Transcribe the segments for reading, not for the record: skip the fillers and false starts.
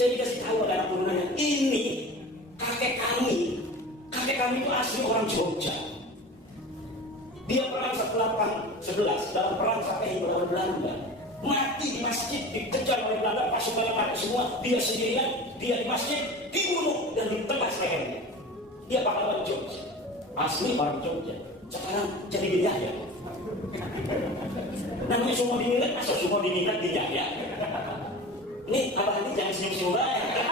Jadi kasih tahu ada anak turunannya, ini kakek kami itu asli orang Jogja. Dia perang 1811 dalam perang sampai melawan Belanda, mati di masjid, dikejar oleh Belanda, pasukannya mati semua, dia sendirian, dia di masjid, dibunuh dan ditebas lehernya. Dia pahlawan Jogja, asli orang Jogja. Sekarang jadi dijaya. Namanya semua diminat, masa semua diminat dijaya? Ini apa ini jangan senyum-senyum banget.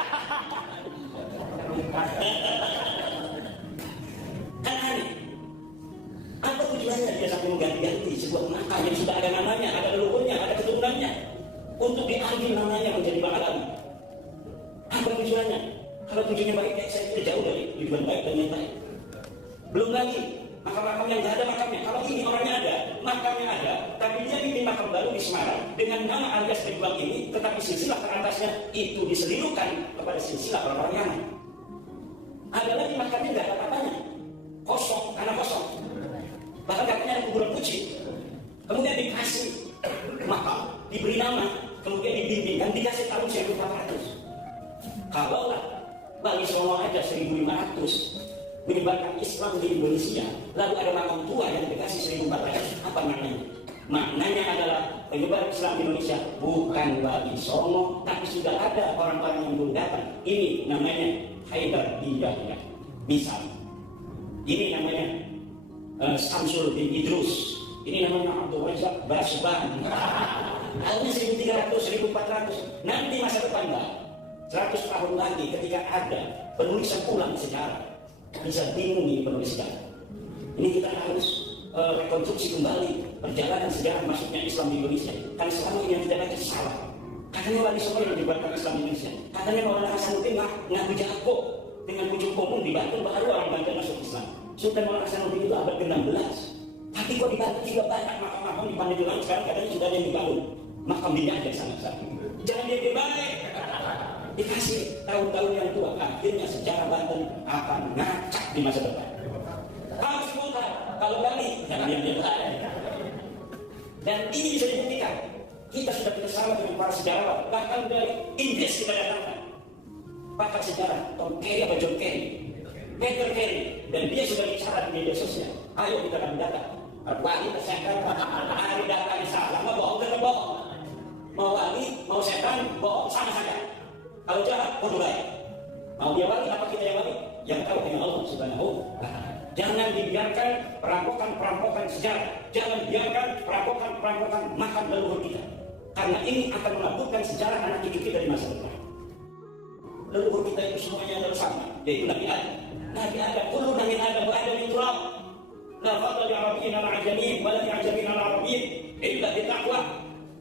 Kan aneh. Apa tujuannya dia sampai mengganti-ganti sebuah makam yang sudah ada namanya, ada leluhurnya, ada keturunannya, untuk diambil namanya menjadi Pahlawan? Apa tujuannya? Kalau tujuannya baik, saya tidak jauh dari tujuan baik dan yang baik. Belum lagi makam-makam yang tidak ada makamnya. Kalau ini orangnya ada, makamnya ada, tapi dia bikin makam baru di Semarang dengan nama alias Kedubang ini, tetapi silsilah teratasnya itu diselilupkan kepada silsilah orang-orang yang ada lagi makamnya tidak ada apa-apanya, kosong, tanah kosong. Bahkan katanya ada kuburan kucing. Kemudian dikasih makam, diberi nama, kemudian dibimbingkan, dikasih tahun 1400. Kalaulah Wali Songo aja 1500 menyebarkan Islam di Indonesia, lalu ada makam tua yang dikasih 1400, apa maknanya? Maknanya adalah penyebar Islam di Indonesia bukan Wali Songo, tapi sudah ada orang-orang yang belum datang. Ini namanya Haidar Hidayat. Misal, ini namanya Samsul bin Idrus, ini namanya Abdul Razak Basban. Tahunnya 1300, 1400. Nanti masa depan 100 tahun lagi ketika ada penulisan ulang sejarah, bisa bingung ini penulis sejarah. Ini kita harus rekonstruksi kembali perjalanan sejarah masuknya Islam di Indonesia. Kan selama ini yang tidak ada salah. Katanya Wali Songo yang menyebarkan Islam di Indonesia. Katanya Maulana Hasanuddin ngaku jago dengan ujung umum di Banten, baru orang Banten masuk Islam. Sultan Maulana Hasanuddin itu abad ke-16. Tapi kok di Banten juga banyak makam-makam di Pandeglang sekarang katanya sudah ada yang dibangun. Makam dia aja sangat-sangat. Jangan dia baik. Dikasih tahun-tahun yang tua, akhirnya sejarah Banten akan ngacak di masa depan. Harus bongkar, kalau berani jangan diam-diam saja. Dan ini bisa dibuktikan. Kita sudah bersama dengan para sejarawan, bahkan dari Inggris kita datangkan pakar sejarah Tom Carey atau John Carey, Peter Carey, dan dia sudah bicara di media sosial. Ayo kita akan data. Wali kesehatan, hari data yang salah, mau bohong tetap bohong. Mau wali, mau setan, bohong sama saja. Kalau jahat, bodoh baik. Mau dia wali, apa kita yang wali? Yang tahu dengan Allah Subhanahu wa Ta'ala. Jangan dibiarkan perampokan sejarah. Jangan biarkan perampokan makam leluhur kita. Karena ini akan melakukan sejarah anak cucu kita di masa depan. Leluhur kita itu semuanya adalah sama, yaitu Nabi Adam. Nabi Adam, kullu min Adam wa Adam min turab. La fadla li Arabiyyin ala Ajamiyyin wa la li Ajamiyyin ala Arabiyyin illa bi taqwa.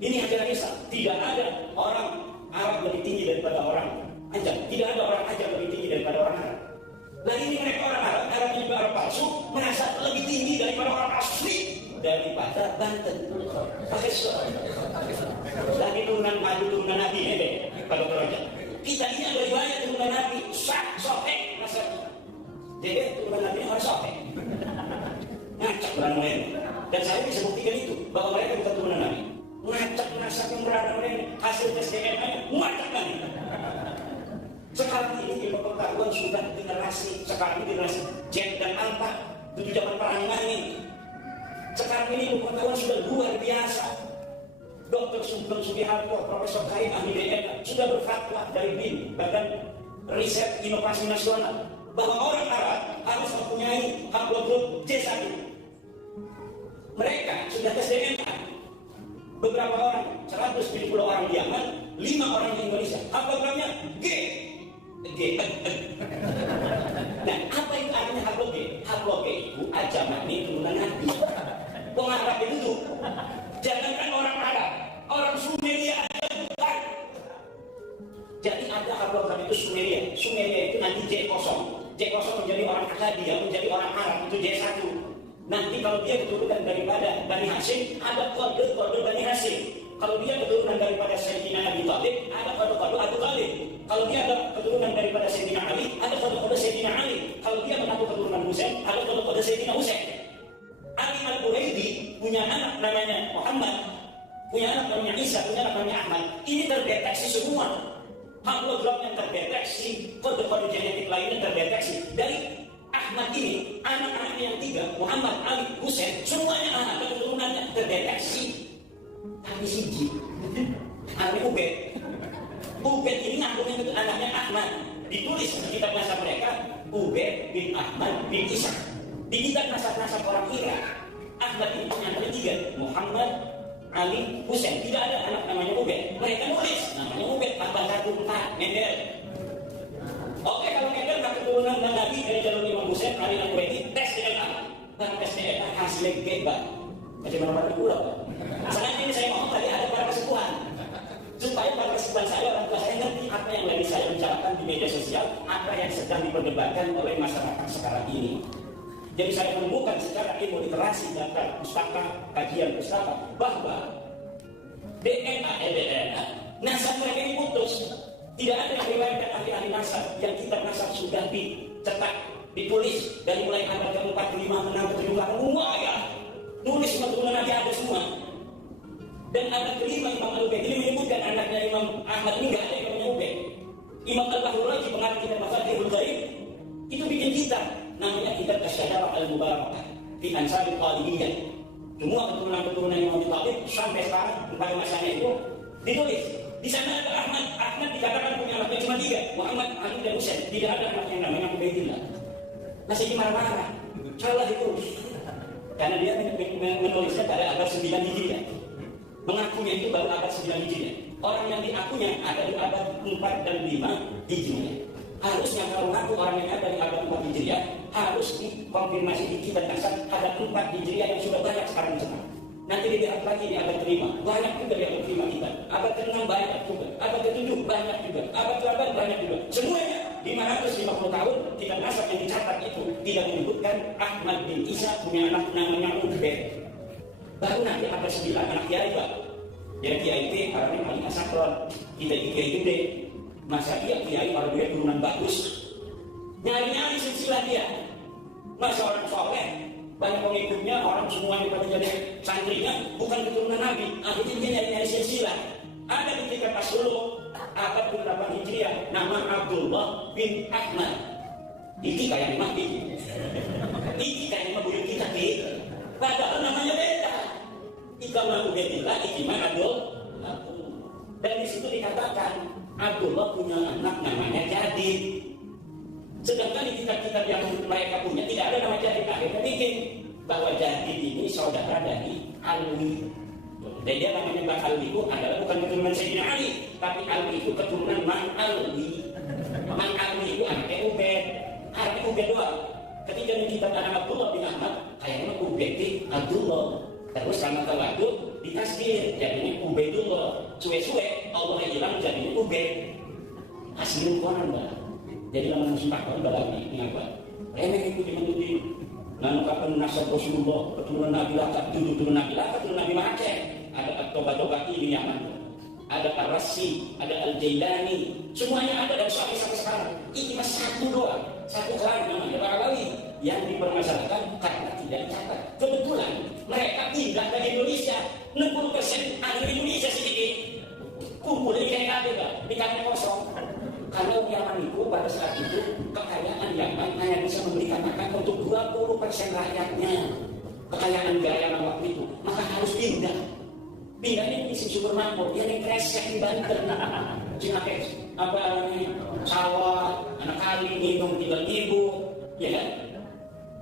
Ini ajaran Islam. Tidak ada orang Arab lebih tinggi daripada orang Ajam. Tidak ada orang Ajam lebih tinggi daripada orang Arab. Nah ini mereka orang Arab juga orang palsu, merasa lebih tinggi daripada orang asli, daripada Banten. Pakai soal. Lagi turunan madu, turunan Nabi, kalau kerajaan. Kita ini ada riwayat turunan Nabi, sohek rasanya. Jadi turunan Nabi orang sohek. Ngacak berada mereka. Dan saya bisa buktikan itu, bahwa mereka bukan turunan Nabi. Ngacak nasabnya berada mereka, hasil tes DNA, ngacak lagi. Sekarang ini ilmu pengetahuan sudah generasi, sekarang ini generasi Z dan Alpha, itu zaman perang ini. Sekarang ini ilmu pengetahuan sudah luar biasa. Dr. Sugeng Sugiharto, Profesor Karim Ahli DNA sudah berfatwa dari BIN, Badan Riset Inovasi Nasional, bahwa orang Arab harus mempunyai haplogrup J1. Mereka sudah tes DNA. Beberapa orang, 170 orang di Yaman, 5 orang di Indonesia. Haplogramnya G. Nah, apa itu artinya haplog G? Haplog G itu ajamani turunan Nabi. Orang Arab itu jangankan orang Arab, orang Sumeria aja bukan. Jadi ada haplogram itu Sumeria. Sumeria itu nanti J0. J0 menjadi orang Akadi, yang menjadi orang Arab itu J1. Nanti kalau dia keturunan daripada Bani Hashim, ada kode-kode Bani Hashim. Kalau dia keturunan daripada Sayyidina Abi Thalib, ada kode-kode Abu Thalib. Kalau dia ada keturunan daripada Sayyidina Ali, ada kode-kode Sayyidina Ali. Kalau dia mengaku keturunan Husain, ada kode-kode Sayyidina Husain. Ali Al-Quraidi punya anak namanya Muhammad, punya anak namanya Isa, punya anak namanya Ahmad. Ini terdeteksi semua. haplogram yang terdeteksi, kode-kode genetik lainnya terdeteksi. Dari Ahmad ini, anak-anaknya yang 3, Muhammad, Ali, Husain, semuanya anak dan keturunannya terdeteksi. Tapi siji, anaknya Ubed. Ubed ini ngakunya itu anaknya Ahmad. Ditulis di kitab nasab mereka, Ubed bin Ahmad bin Ishaq. Di kitab nasab-nasab orang Irak, Ahmad ini punya anak 3, Muhammad, Ali, Husain. Tidak ada anak namanya Ubed. Mereka nulis namanya Ubed, 414, Mendel. Oke, kalau Mendel nggak keturunan dan Nabi dari jalur Imam Husain, Ali dan Ubed, tes DNA. Dan tes DNA hasilnya gebak. Macam mana pulau? Sekarang ini saya ngomong tadi ada para kesepuhan. Supaya para kesepuhan saya, orang tua saya ngerti apa yang lagi saya bicarakan di media sosial, apa yang sedang diperdebatkan oleh masyarakat sekarang ini. Jadi saya menemukan secara ilmu literasi data pustaka, kajian pustaka, bahwa DNA, nasab mereka ini putus. Tidak ada yang riwayatkan ahli-ahli nasab yang kitab nasab sudah dicetak, ditulis dari mulai abad ke-4, ke-5, ke-6, ke-7, semua ya. Nulis keturunan Nabi ada semua. Dan abad ke-5 Imam Al-Ubaidi menyebutkan anaknya Imam Ahmad ini nggak ada yang namanya Ubaid. Imam Al-Bahuraji pengarang kitab Mafatihul Ghaib itu bikin kitab namanya kitab Asy-Syajarah Al-Mubarakah fi Ansari Talibiyah. Semua keturunan-keturunan Imam Abi Thalib sampai sekarang pada masanya itu ditulis. Di sana ada Ahmad. Ahmad dikatakan punya anaknya cuma 3, Muhammad, Ali dan Husain. Tidak ada anak yang namanya Ubaidillah. Masih marah-marah. Salah itu. Karena dia menulisnya pada abad 9 Hijriah. Mengakunya itu baru abad 9 Hijriah. Orang yang diakunya ada di abad 4 dan 5 Hijriah. Harusnya kalau ngaku orang yang ada di abad 4 Hijriah harus dikonfirmasi di kitab nasab abad 4 Hijriah yang sudah banyak sekarang di sana. Nanti dilihat lagi di abad ke-5, banyak juga di abad ke-5 kita. Abad ke-6 banyak juga, abad ke-7 banyak juga, abad ke-8 banyak juga. Semuanya 550 tahun kitab nasab yang dicatat itu tidak menyebutkan Ahmad bin Isa punya anak namanya Ubed. Baru nanti abad 9 anak kiai Pak. Jadi kiai itu orangnya paling asakron. Kita itu kiai gede. Masa dia kiai orang dia turunan bagus. Nyari-nyari silsilah dia. Masa orang soleh banyak pengikutnya, orang semuanya pada jadi santrinya, bukan keturunan Nabi. Akhirnya dia nyari-nyari silsilah. Ada di kitab As-Suluk abad ke-8 Hijriah, nama Abdullah bin Ahmad. Iki kayak mah iki. Iki kayak mah buyut kita iki. Padahal namanya beda. Ika mah Ubaidillah, iki mah Abdullah. Dan di situ dikatakan Abdullah punya anak namanya Jadid. Sedangkan di kitab-kitab yang mereka punya tidak ada nama Jadid. Akhirnya bikin bahwa Jadid ini saudara dari Alwi. Dan dia namanya Mbak Alwi itu adalah bukan keturunan Sayyidina Ali, tapi Alwi itu keturunan Mang Alwi. Mang Alwi itu anaknya Ubed. Anaknya Ubed doang. Ketika di kitab anak Abdullah bin Ahmad, kayaknya Ubed bin Abdullah. Terus sama tawaduk ditasbih jadinya Ubaidullah. Suwe-suwe Allah hilang jadinya Ubed. Hasilin koran Mbak. Jadi lama sumpah kalau udah lagi kenapa? Remeh itu dimentuti. Lalu kapan nasab Rasulullah keturunan Nabi Lakab, keturunan Nabi Lakab, keturunan Nabi Maceh. Ada At-Toba-Toba ini Yaman. Ada Ar-Rasi, ada Al-Jailani. Semuanya ada dan sampai sekarang. Ini cuma satu doang, satu klan namanya Ba'alawi yang dipermasalahkan karena tidak dicatat. Kebetulan mereka pindah ke Indonesia. 60% ahli Indonesia sedikit. Kumpulnya di KKB Pak, di KKB kosong. Karena Yaman itu pada saat itu kekayaan Yaman hanya bisa memberikan makan untuk 20% rakyatnya. Kekayaan negara Yaman waktu itu, maka harus pindah. Pindahnya isi sumber makmur, dia yang kresek di Banten. Cina apa sawah, anak kali, minum, tinggal ibu, ya kan?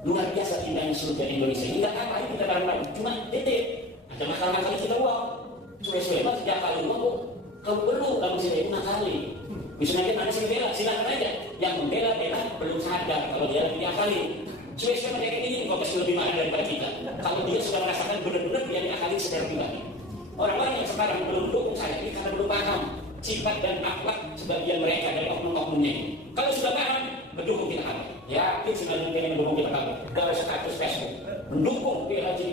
Luar biasa pindahnya seluruh Indonesia. Ini nggak apa-apa kita bareng-bareng, cuma titik. Ada masalah-masalah kita uang. Suwe-suwe mas setiap kali uang, kamu perlu kamu sendiri nakali. Misalnya ada yang bela, silakan aja. Yang membela-bela belum sadar kalau dia lebih akali. Suwe-suwe mereka ini kok lebih mahal daripada kita. Kalau dia sudah merasakan benar-benar dia diakali secara pribadi. Orang-orang yang sekarang belum dukung saya ini karena belum paham sifat dan akhlak sebagian mereka dari oknum-oknumnya ini. Kalau sudah paham, mendukung kita kabur. Ya, itu sudah mungkin mendukung kita kabur. Dari status Facebook, mendukung PHJ